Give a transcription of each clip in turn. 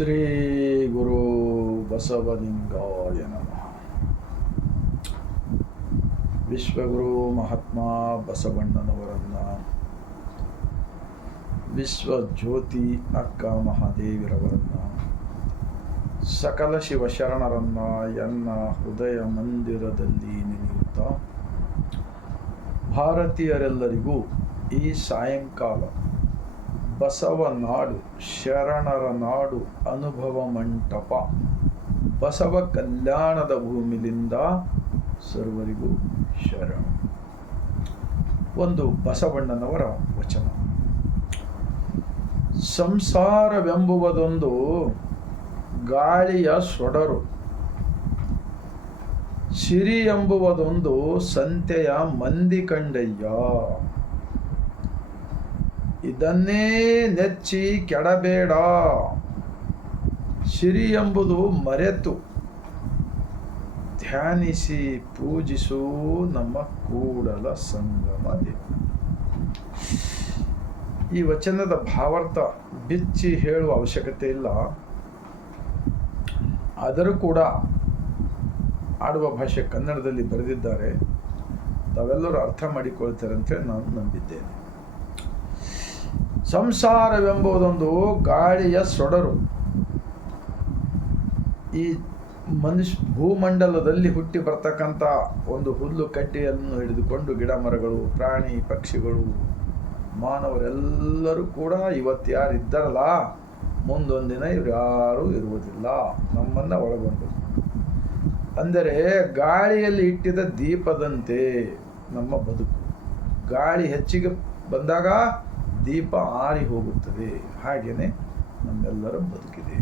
ಶ್ರೀ ಗುರು ಬಸವಲಿಂಗಾಯ ನಮಃ. ವಿಶ್ವಗುರು ಮಹಾತ್ಮ ಬಸವಣ್ಣನವರನ್ನ, ವಿಶ್ವಜ್ಯೋತಿ ಅಕ್ಕ ಮಹಾದೇವಿರವರನ್ನ, ಸಕಲ ಶಿವಶರಣರನ್ನ ಎನ್ನ ಹೃದಯ ಮಂದಿರದಲ್ಲಿ ನೆನೆಯುತ್ತಾ, ಭಾರತೀಯರೆಲ್ಲರಿಗೂ ಈ ಸಾಯಂಕಾಲ ಬಸವ ನಾಡು, ಶರಣರ ನಾಡು, ಅನುಭವ ಮಂಟಪ, ಬಸವ ಕಲ್ಯಾಣದ ಭೂಮಿಲಿಂದ ಸರ್ವರಿಗೂ ಶರಣ. ಒಂದು ಬಸವಣ್ಣನವರ ವಚನ. ಸಂಸಾರವೆಂಬುವುದೊಂದು ಗಾಳಿಯ ಸೊಡರು, ಸಿರಿ ಎಂಬುವುದೊಂದು ಸಂತೆಯ ಮಂದಿ ಕಂಡಯ್ಯ. ಇದನ್ನೇ ನೆಚ್ಚಿ ಕೆಡಬೇಡ, ಸಿರಿ ಎಂಬುದು ಮರೆತು ಧ್ಯಾನಿಸಿ ಪೂಜಿಸು ನಮ್ಮ ಕೂಡಲ ಸಂಗಮ ದೇವ. ಈ ವಚನದ ಭಾವಾರ್ಥ ಬಿಚ್ಚಿ ಹೇಳುವ ಅವಶ್ಯಕತೆ ಇಲ್ಲ. ಆದರೂ ಕೂಡ ಆಡುವ ಭಾಷೆ ಕನ್ನಡದಲ್ಲಿ ಬರೆದಿದ್ದಾರೆ. ತಾವೆಲ್ಲರೂ ಅರ್ಥ ಮಾಡಿಕೊಳ್ತಾರೆ ಅಂತೇಳಿ ನಾನು ನಂಬಿದ್ದೇನೆ. ಸಂಸಾರವೆಂಬುದೊಂದು ಗಾಳಿಯ ಸೊಡರು. ಈ ಭೂಮಂಡಲದಲ್ಲಿ ಹುಟ್ಟಿ ಬರ್ತಕ್ಕಂಥ ಒಂದು ಹುಲ್ಲು ಕಡ್ಡಿಯನ್ನು ಹಿಡಿದುಕೊಂಡು ಗಿಡ ಮರಗಳು, ಪ್ರಾಣಿ ಪಕ್ಷಿಗಳು, ಮಾನವರೆಲ್ಲರೂ ಕೂಡ ಇವತ್ತು ಯಾರು ಇದ್ದಾರಲ್ಲ, ಮುಂದೊಂದು ದಿನ ಇವ್ರು ಯಾರೂ ಇರುವುದಿಲ್ಲ, ನಮ್ಮನ್ನು ಒಳಗೊಂಡು. ಅಂದರೆ ಗಾಳಿಯಲ್ಲಿ ಇಟ್ಟಿದ ದೀಪದಂತೆ ನಮ್ಮ ಬದುಕು. ಗಾಳಿ ಹೆಚ್ಚಿಗೆ ಬಂದಾಗ ದೀಪ ಆರಿ ಹೋಗುತ್ತದೆ. ಹಾಗೆಯೇ ನಮ್ಮೆಲ್ಲರ ಬದುಕಿದೆ.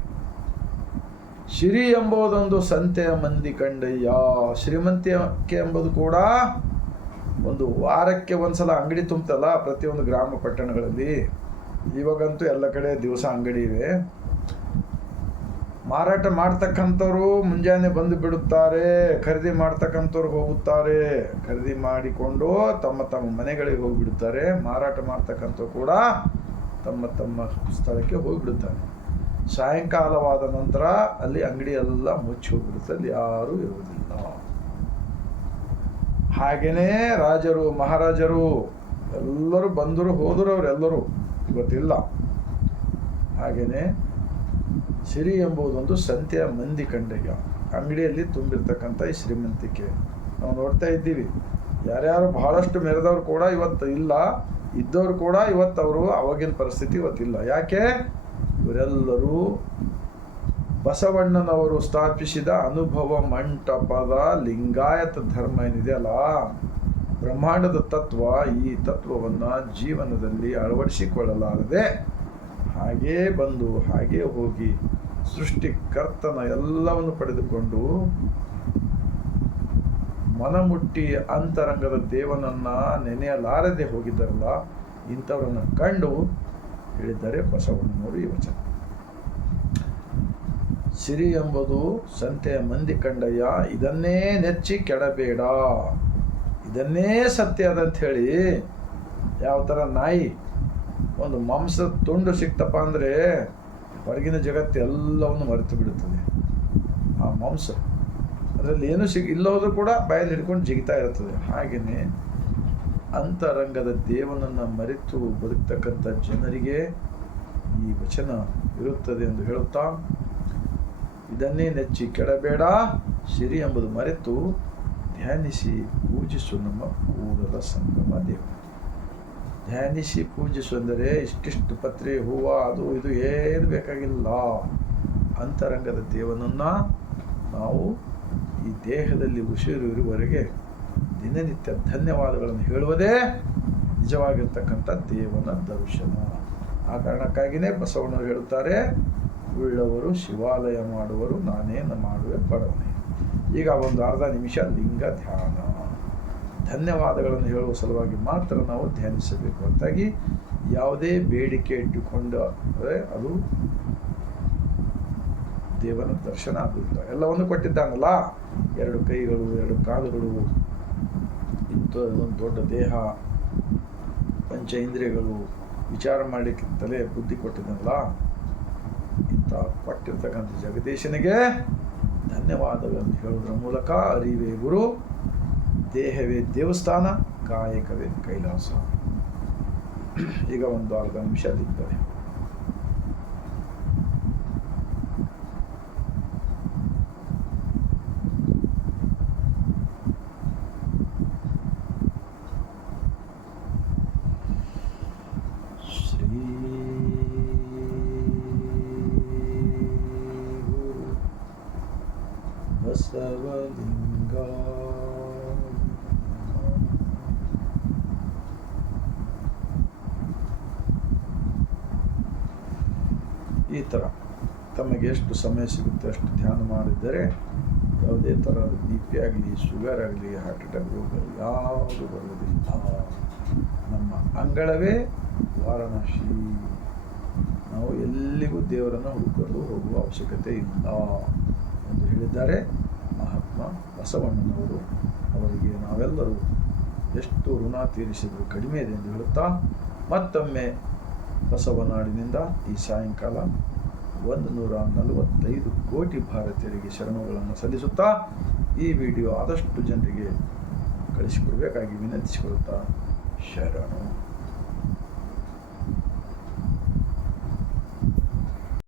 ಸಿರಿ ಎಂಬುದೊಂದು ಸಂತೆಯ ಮಂದಿ ಕಂಡಯ್ಯ. ಶ್ರೀಮಂತಿಕೆ ಎಂಬುದು ಕೂಡ ಒಂದು ವಾರಕ್ಕೆ ಒಂದ್ಸಲ ಅಂಗಡಿ ತುಂಬತಲ್ಲ ಪ್ರತಿಯೊಂದು ಗ್ರಾಮ ಪಟ್ಟಣಗಳಲ್ಲಿ. ಇವಾಗಂತೂ ಎಲ್ಲ ಕಡೆ ದಿವಸ ಅಂಗಡಿ ಇವೆ. ಮಾರಾಟ ಮಾಡ್ತಕ್ಕಂಥವ್ರು ಮುಂಜಾನೆ ಬಂದು ಬಿಡುತ್ತಾರೆ, ಖರೀದಿ ಮಾಡ್ತಕ್ಕಂಥವ್ರು ಹೋಗುತ್ತಾರೆ, ಖರೀದಿ ಮಾಡಿಕೊಂಡು ತಮ್ಮ ತಮ್ಮ ಮನೆಗಳಿಗೆ ಹೋಗಿಬಿಡುತ್ತಾರೆ. ಮಾರಾಟ ಮಾಡ್ತಕ್ಕಂಥವ್ರು ಕೂಡ ತಮ್ಮ ತಮ್ಮ ಸ್ಥಳಕ್ಕೆ ಹೋಗಿಬಿಡುತ್ತಾರೆ. ಸಾಯಂಕಾಲವಾದ ನಂತರ ಅಲ್ಲಿ ಅಂಗಡಿ ಎಲ್ಲ ಮುಚ್ಚಿ ಹೋಗಿಬಿಡುತ್ತೆ, ಅಲ್ಲಿ ಯಾರೂ ಇರುವುದಿಲ್ಲ. ಹಾಗೆಯೇ ರಾಜರು ಮಹಾರಾಜರು ಎಲ್ಲರೂ ಬಂದರು ಹೋದರು, ಅವರೆಲ್ಲರೂ ಇವತ್ತಿಲ್ಲ. ಹಾಗೆಯೇ ಸಿರಿ ಎಂಬುದೊಂದು ಸಂತೆಯ ಮಂದಿ ಕಂಡಯ್ಯ. ಅಂಗಡಿಯಲ್ಲಿ ತುಂಬಿರ್ತಕ್ಕಂಥ ಈ ಶ್ರೀಮಂತಿಕೆ ನಾವು ನೋಡ್ತಾ ಇದ್ದೀವಿ. ಯಾರ್ಯಾರು ಬಹಳಷ್ಟು ಮೆರೆದವ್ರು ಕೂಡ ಇವತ್ತು ಇಲ್ಲ, ಇದ್ದವರು ಕೂಡ ಇವತ್ತು ಅವರು ಅವಾಗಿನ ಪರಿಸ್ಥಿತಿ ಇವತ್ತಿಲ್ಲ. ಯಾಕೆ? ಇವರೆಲ್ಲರೂ ಬಸವಣ್ಣನವರು ಸ್ಥಾಪಿಸಿದ ಅನುಭವ ಮಂಟಪದ ಲಿಂಗಾಯತ ಧರ್ಮ ಏನಿದೆಯಲ್ಲ, ಬ್ರಹ್ಮಾಂಡದ ತತ್ವ, ಈ ತತ್ವವನ್ನು ಜೀವನದಲ್ಲಿ ಅಳವಡಿಸಿಕೊಳ್ಳಲಾರದೆ ಹಾಗೇ ಬಂದು ಹಾಗೇ ಹೋಗಿ ಸೃಷ್ಟಿಕರ್ತನ ಎಲ್ಲವನ್ನು ಪಡೆದುಕೊಂಡು ಮನಮುಟ್ಟಿ ಅಂತರಂಗದ ದೇವನನ್ನ ನೆನೆಯಲಾರದೆ ಹೋಗಿದ್ದಾರಲ್ಲ, ಇಂಥವರನ್ನು ಕಂಡು ಹೇಳಿದ್ದಾರೆ ಬಸವಣ್ಣನವರು ಈ ವಚನ. ಸಿರಿ ಎಂಬುದು ಸಂತೆಯ ಮಂದಿ ಕಂಡಯ್ಯ, ಇದನ್ನೇ ನೆಚ್ಚಿ ಕೆಡಬೇಡ. ಇದನ್ನೇ ಸತ್ಯ ಅದಂತ ಹೇಳಿ, ಯಾವ ಥರ ನಾಯಿ ಒಂದು ಮಾಂಸದ ತುಂಡು ಸಿಕ್ತಪ್ಪ ಅಂದರೆ ಹೊರಗಿನ ಜಗತ್ತು ಎಲ್ಲವನ್ನು ಮರೆತು ಬಿಡುತ್ತದೆ. ಆ ಮಾಂಸ ಅದರಲ್ಲಿ ಏನೂ ಇಲ್ಲೋದ್ರೂ ಕೂಡ ಬಾಯಲ್ಲಿ ಹಿಡ್ಕೊಂಡು ಜಿಗಿತಾ ಇರ್ತದೆ. ಹಾಗೆಯೇ ಅಂತರಂಗದ ದೇವನನ್ನು ಮರೆತು ಬದುಕ್ತಕ್ಕಂಥ ಜನರಿಗೆ ಈ ವಚನ ಇರುತ್ತದೆ ಎಂದು ಹೇಳುತ್ತಾ, ಇದನ್ನೇ ನೆಚ್ಚಿ ಕೆಡಬೇಡ, ಸಿರಿ ಎಂಬುದು ಮರೆತು ಧ್ಯಾನಿಸಿ ಪೂಜಿಸು ನಮ್ಮ ಕೂಡಲ ಸಂಗಮ ದೇವ. ಧ್ಯಾನಿಸಿ ಪೂಜಿಸು ಅಂದರೆ ಇಷ್ಟಿಷ್ಟು ಪತ್ರೆ ಹೂವು ಅದು ಇದು ಏನು ಬೇಕಾಗಿಲ್ಲ. ಅಂತರಂಗದ ದೇವನನ್ನು ನಾವು ಈ ದೇಹದಲ್ಲಿ ಉಸಿರು ಇರುವವರೆಗೆ ದಿನನಿತ್ಯ ಧನ್ಯವಾದಗಳನ್ನು ಹೇಳುವುದೇ ನಿಜವಾಗಿರ್ತಕ್ಕಂಥ ದೇವನ ದರ್ಶನ. ಆ ಕಾರಣಕ್ಕಾಗಿಯೇ ಬಸವಣ್ಣರು ಹೇಳುತ್ತಾರೆ, ಉಳ್ಳವರು ಶಿವಾಲಯ ಮಾಡುವರು, ನಾನೇನು ಮಾಡುವೆ ಬಡವನೇ. ಈಗ ಒಂದು ಅರ್ಧ ನಿಮಿಷ ಲಿಂಗ ಧ್ಯಾನ, ಧನ್ಯವಾದಗಳನ್ನು ಹೇಳುವ ಸಲುವಾಗಿ ಮಾತ್ರ ನಾವು ಧ್ಯಾನಿಸಬೇಕು. ಅಂತಾಗಿ ಯಾವುದೇ ಬೇಡಿಕೆ ಇಟ್ಟುಕೊಂಡರೆ ಅದು ದೇವನ ದರ್ಶನ ಆಗುವುದಿಲ್ಲ. ಎಲ್ಲವನ್ನು ಕೊಟ್ಟಿದ್ದಾನಲ್ಲ, 2 ಕೈಗಳು, 2 ಕಾಲುಗಳು, ಒಂದು ದೊಡ್ಡ ದೇಹ, ಪಂಚ ಇಂದ್ರಿಯಗಳು, ವಿಚಾರ ಮಾಡಲಿಕ್ಕೆ ತಲೆ ಬುದ್ಧಿ ಕೊಟ್ಟಿದ್ದಾನಲ್ಲ, ಇಂಥ ಕೊಟ್ಟಿರ್ತಕ್ಕಂಥ ಜಗದೀಶನಿಗೆ ಧನ್ಯವಾದಗಳನ್ನು ಹೇಳುವುದರ ಮೂಲಕ ಅರಿವೇ ಗುರು, ದೇಹವೇ ದೇವಸ್ಥಾನ, ಕಾಯಕವೇ ಕೈಲಾಸ. ಈಗ ಒಂದು ಅರ್ಧ ನಿಮಿಷ ಇರ್ತದೆ. ಶ್ರೀ ಗುರು ಬಸವಲಿಂಗ ಈ ಥರ ತಮಗೆ ಎಷ್ಟು ಸಮಯ ಸಿಗುತ್ತೆ ಅಷ್ಟು ಧ್ಯಾನ ಮಾಡಿದರೆ ಯಾವುದೇ ಥರದ ಬಿ ಪಿ ಆಗಲಿ, ಶುಗರ್ ಆಗಲಿ, ಹಾರ್ಟ್ ಅಟ್ಯಾಕ್ ರೋಗ ಯಾವುದು ಬರುವುದಿಲ್ಲ. ನಮ್ಮ ಅಂಗಳವೇ ವಾರಣಾಸಿ. ನಾವು ಎಲ್ಲಿಗೂ ದೇವರನ್ನು ಹುಡುಕಲು ಹೋಗುವ ಅವಶ್ಯಕತೆ ಇಲ್ಲ ಎಂದು ಹೇಳಿದ್ದಾರೆ ಮಹಾತ್ಮ ಬಸವಣ್ಣನವರು. ಅವರಿಗೆ ನಾವೆಲ್ಲರೂ ಎಷ್ಟು ಋಣ ತೀರಿಸಿದರೂ ಕಡಿಮೆ ಇದೆ ಎಂದು ಹೇಳುತ್ತಾ, ಮತ್ತೊಮ್ಮೆ ಬಸವನಾಡಿನಿಂದ ಈ ಸಾಯಂಕಾಲ 145 ಕೋಟಿ ಭಾರತೀಯರಿಗೆ ಶರಣುಗಳನ್ನು ಸಲ್ಲಿಸುತ್ತಾ, ಈ ವಿಡಿಯೋ ಆದಷ್ಟು ಜನರಿಗೆ ಕಳಿಸಿಕೊಡಬೇಕಾಗಿ ವಿನಂತಿಸಿಕೊಳ್ಳುತ್ತಾ ಶರಣು.